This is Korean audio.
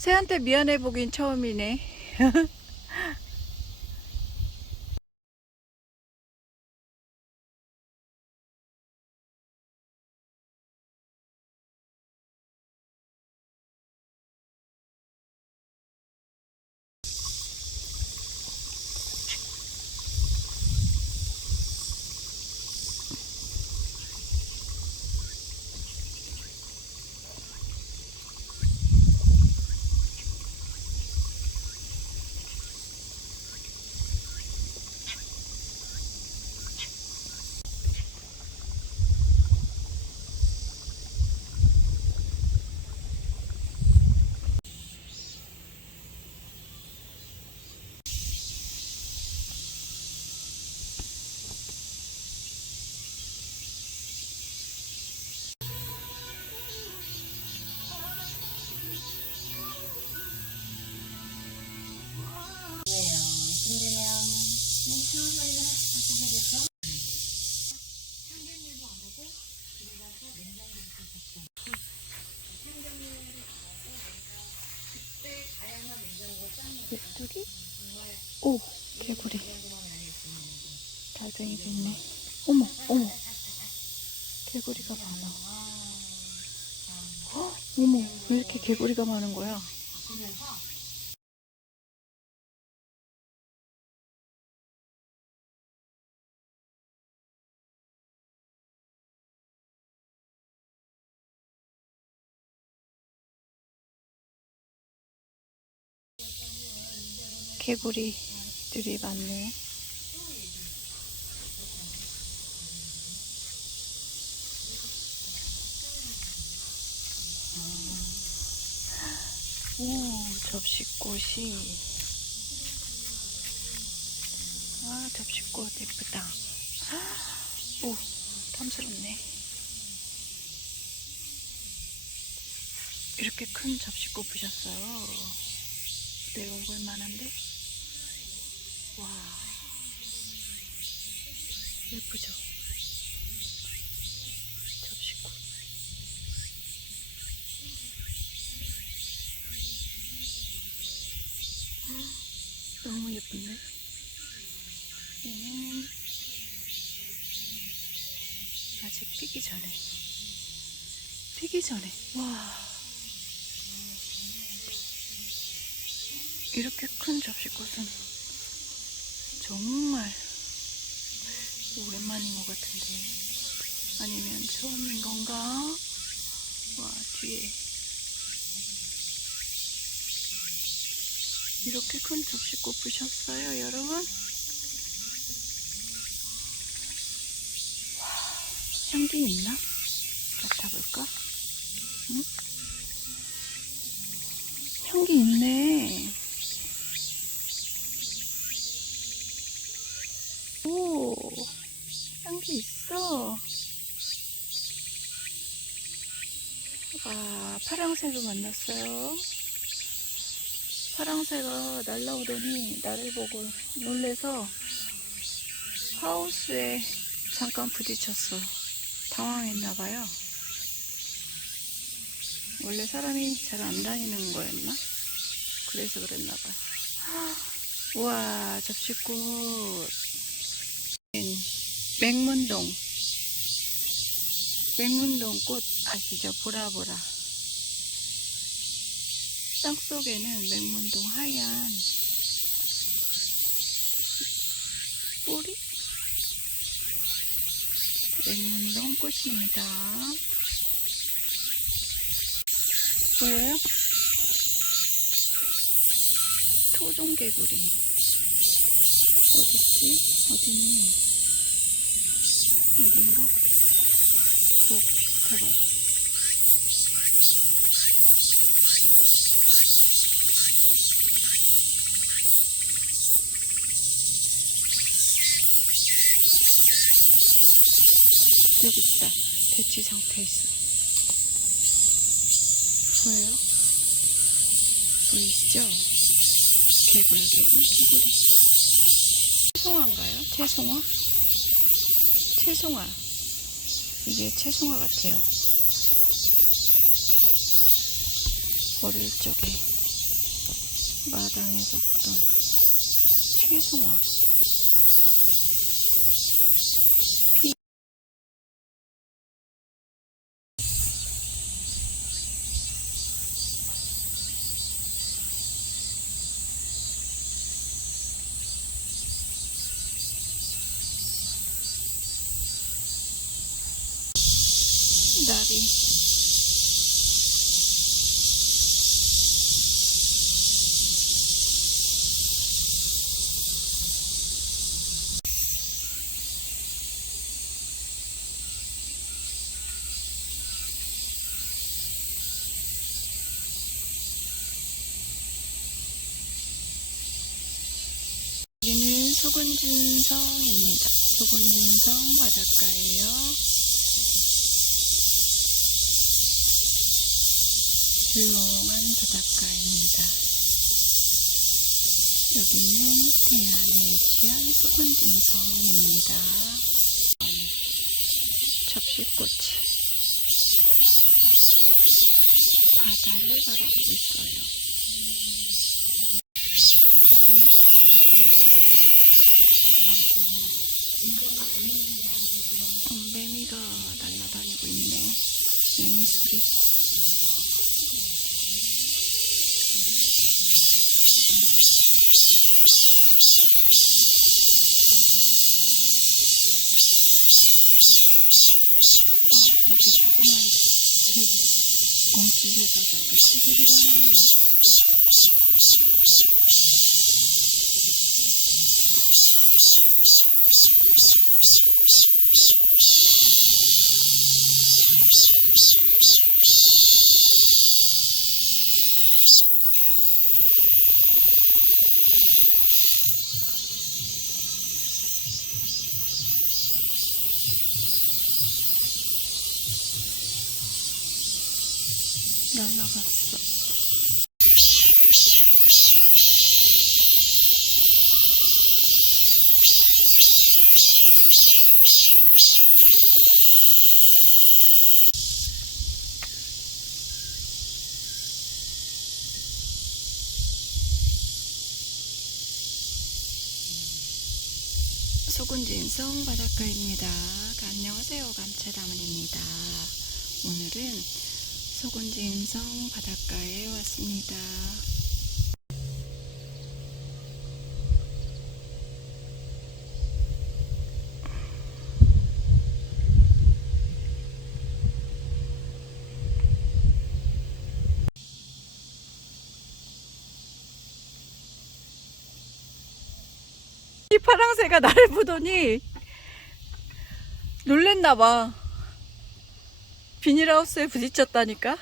새한테 미안해 보긴 처음이네. 메뚜기? 오, 개구리. 달팽이도 있네. 어머, 어머. 개구리가 많아. 헉, 어머, 왜 이렇게 개구리가 많은 거야? 개구리들이 많네. 오, 접시꽃이. 아, 접시꽃 예쁘다. 오, 탐스럽네. 이렇게 큰 접시꽃 보셨어요? 내 얼굴만한데? 예쁘죠? 접시꽃. 너무 예쁜데? 얘는 아직 피기 전에. 피기 전에. 와. 이렇게 큰 접시꽃은 정말 오랜만인 것 같은데. 아니면 처음인 건가? 와, 뒤에. 이렇게 큰 접시꽃 보셨어요, 여러분? 와, 향기 있나? 맡아볼까? 응? 향기 있네. 오, 향기 있어. 아, 파랑새도 만났어요. 파랑새가 날라오더니 나를 보고 놀래서 하우스에 잠깐 부딪혔어. 당황했나봐요. 원래 사람이 잘 안 다니는 거였나? 그래서 그랬나봐요. 우와, 접시꽃. 맹문동. 맹문동 꽃 아시죠? 보라보라. 땅 속에는 맹문동 하얀 뿌리? 맹문동 꽃입니다. 보여요? 토종개구리. 어딨지? 어딨니? 여긴가? 꼭 비슷해가지고. 여기 있다. 대치 상태에 있어. 보여요? 보이시죠? 개구리, 개구리, 개구리. 채송화인가요? 채송화? 채송화. 이게 채송화 같아요. 어릴 적에 마당에서 보던 최승화. 나비. 여기는 소곤진성입니다. 소곤진성 바닷가예요. 조용한 바닷가입니다. 여기는 대안에 위치한 소곤진성입니다. 음, 접시꽃이 바다를 바라보고 있어요. 음, 매미가 날아다니고 있네. 매미 소리. 책 곰필에서 저렇게 큰 소리가 나나? 날라갔어. 소군진성 바닷가입니다. 안녕하세요. 감채다문입니다. 오늘은 소군진성 바닷가에 왔습니다. 이 파랑새가 나를 보더니 놀랬나 봐. 비닐하우스에 부딪혔다니까.